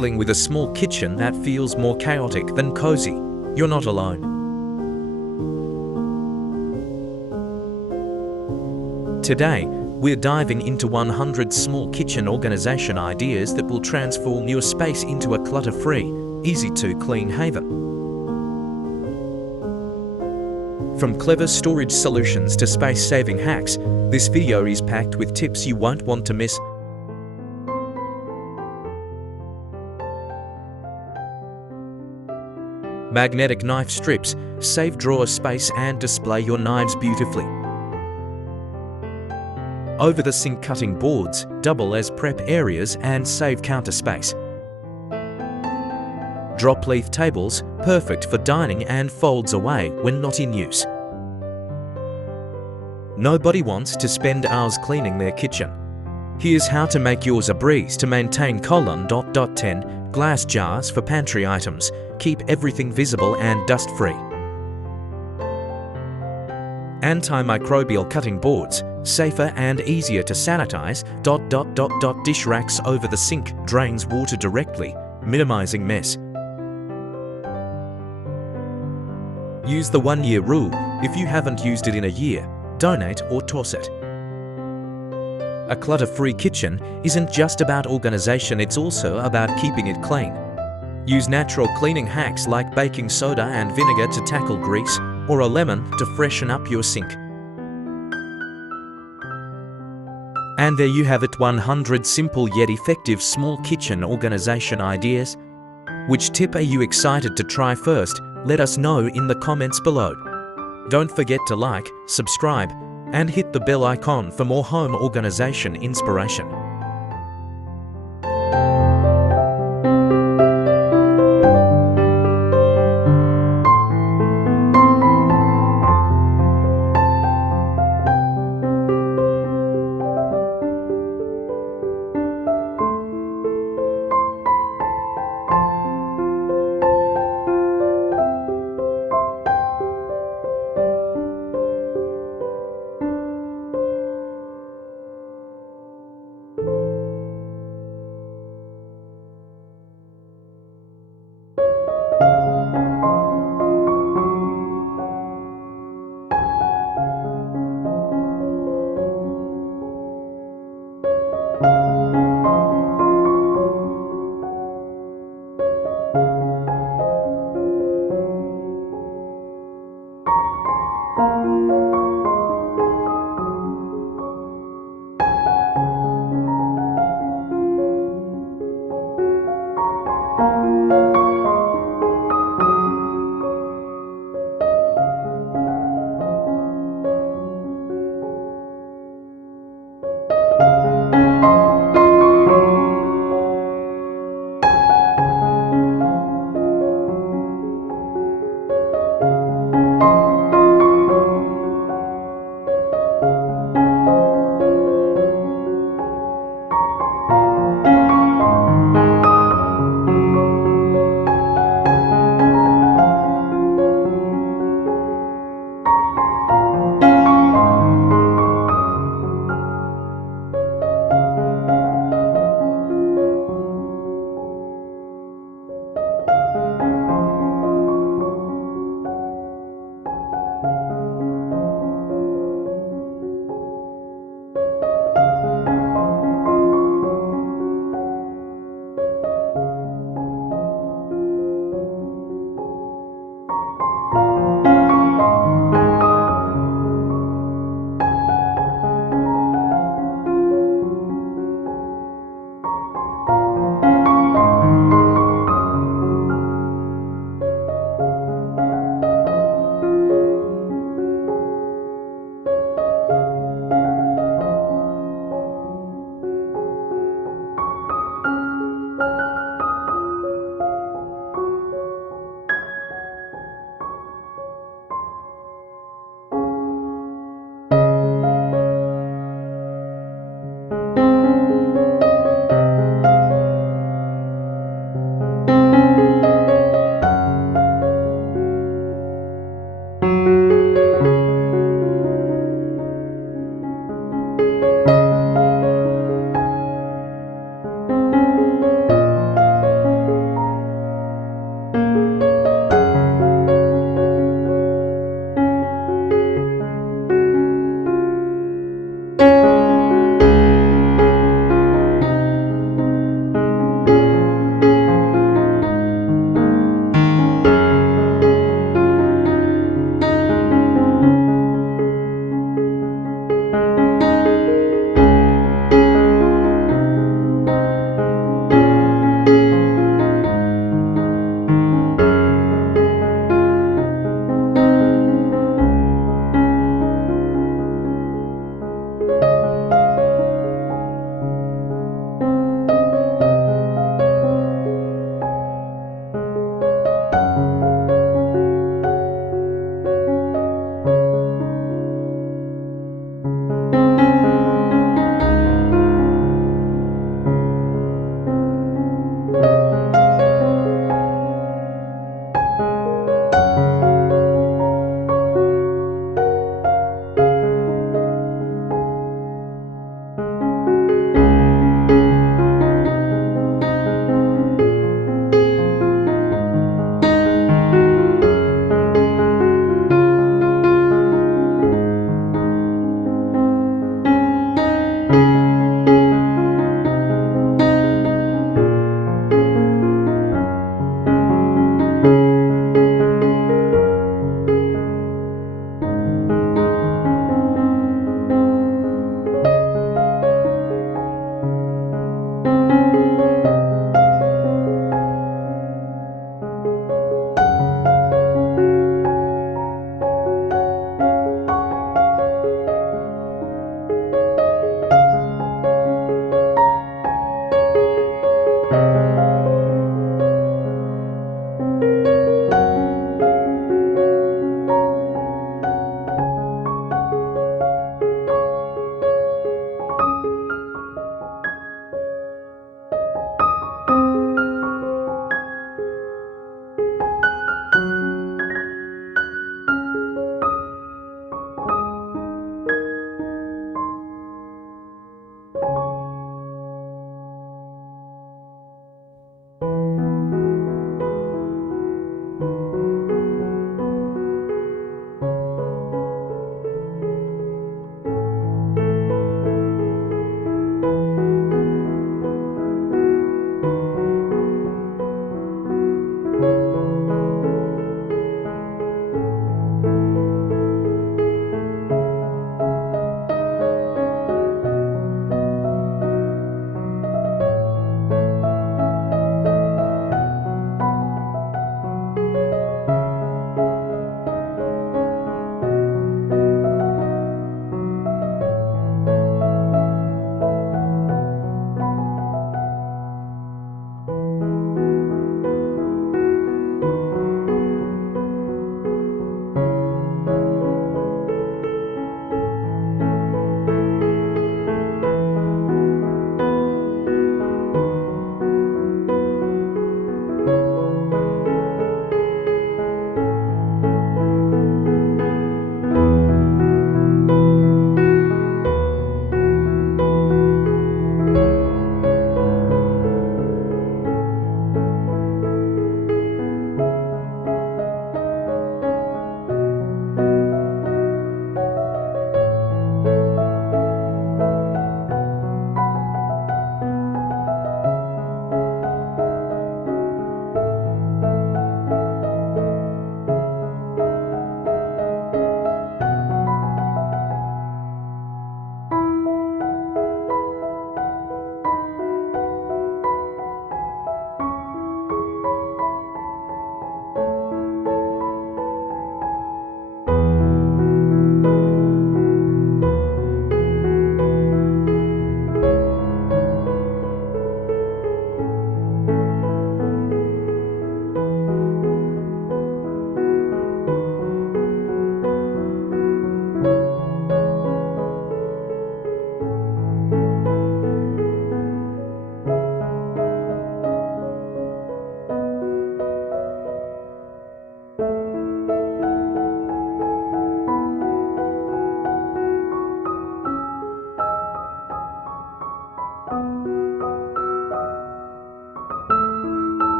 Struggling with a small kitchen that feels more chaotic than cozy? You're not alone. Today, we're diving into 100 small kitchen organization ideas that will transform your space into a clutter-free, easy-to-clean haven. From clever storage solutions to space-saving hacks, this video is packed with tips you won't want to miss. Magnetic knife strips save drawer space and display your knives beautifully. Over-the-sink cutting boards double as prep areas and save counter space. Drop leaf tables, perfect for dining and folds away when not in use. Nobody wants to spend hours cleaning their kitchen. Here's how to make yours a breeze to maintain: 10 glass jars for pantry items. Keep everything visible and dust-free. Antimicrobial cutting boards, safer and easier to sanitize. Dish racks over the sink drains water directly, minimizing mess. Use the 1-year rule. If you haven't used it in a year, donate or toss it. A clutter-free kitchen isn't just about organization, it's also about keeping it clean. Use natural cleaning hacks like baking soda and vinegar to tackle grease, or a lemon to freshen up your sink. And there you have it, 100 simple yet effective small kitchen organization ideas. Which tip are you excited to try first? Let us know in the comments below. Don't forget to like, subscribe, and hit the bell icon for more home organization inspiration.